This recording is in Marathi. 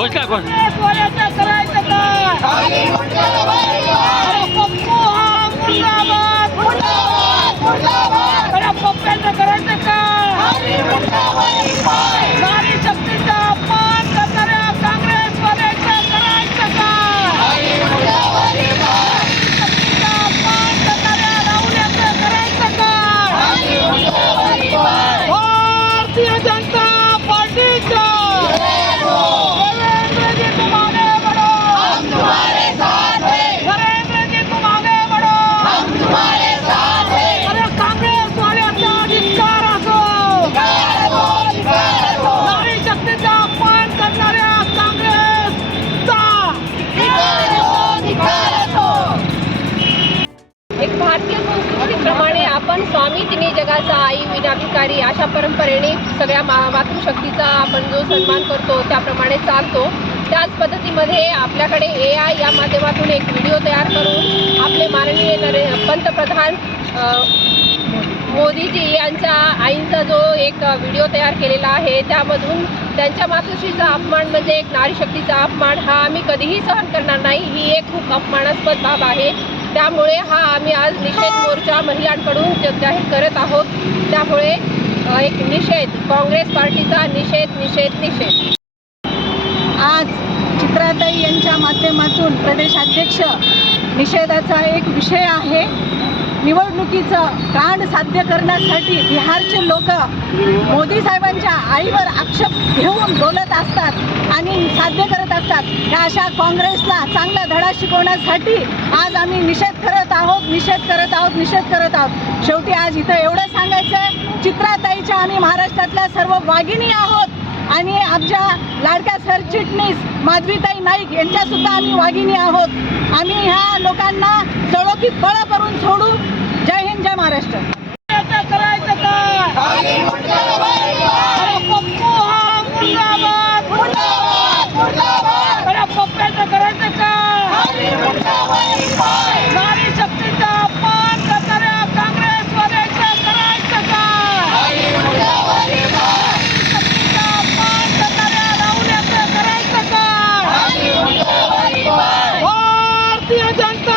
घोषणा घोषणा करायचं काय? अरे पप्पू स्वामी तिन्ही जगाचा आई विनाभिकारी अशा परंपरेने सगळ्या मा मातृशक्तीचा आपण जो सन्मान करतो त्याप्रमाणे चालतो. त्याच पद्धतीमध्ये आपल्याकडे ए आय या माध्यमातून एक व्हिडिओ तयार करून आपले माननीय नरे पंतप्रधान मोदीजी यांच्या आईंचा जो एक व्हिडिओ तयार केलेला आहे त्यामधून त्यांच्या मातृश्रीचा अपमान म्हणजे एक नारीशक्तीचा अपमान हा आम्ही कधीही सहन करणार नाही. ही एक खूप अपमानास्पद बाब आहे. त्यामुळे हा आम्ही आज निषेध मोर्चा महिलांकडून जाहीर करत आहोत. त्यामुळे एक निषेध काँग्रेस पार्टीचा निषेध निषेध निषेध. आज चित्राताई यांच्या माध्यमातून प्रदेशाध्यक्ष निषेधाचा एक विषय आहे. निवडणुकीचं कांड साध्य करण्यासाठी बिहारचे लोक मोदी साहेबांच्या आईवर आक्षेप घेऊन बोलत असतात आणि साध्य करत असतात. ह्या अशा काँग्रेसला चांगला धडा शिकवण्यासाठी आज आम्ही निषेध करत आहोत निषेध करत आहोत निषेध करत आहोत. शेवटी आज इथं एवढं सांगायचं आहे चित्राताईच्या आम्ही महाराष्ट्रातल्या सर्व वाघिणी आहोत आणि आमच्या लाडक्या सरचिटणीस माधवीताई नाईक यांच्या सुद्धा आम्ही वाघिणी आहोत. आम्ही ह्या लोकांना जळोकीत बळ करून सोडू जय हिंद जय महाराष्ट्र. Santo.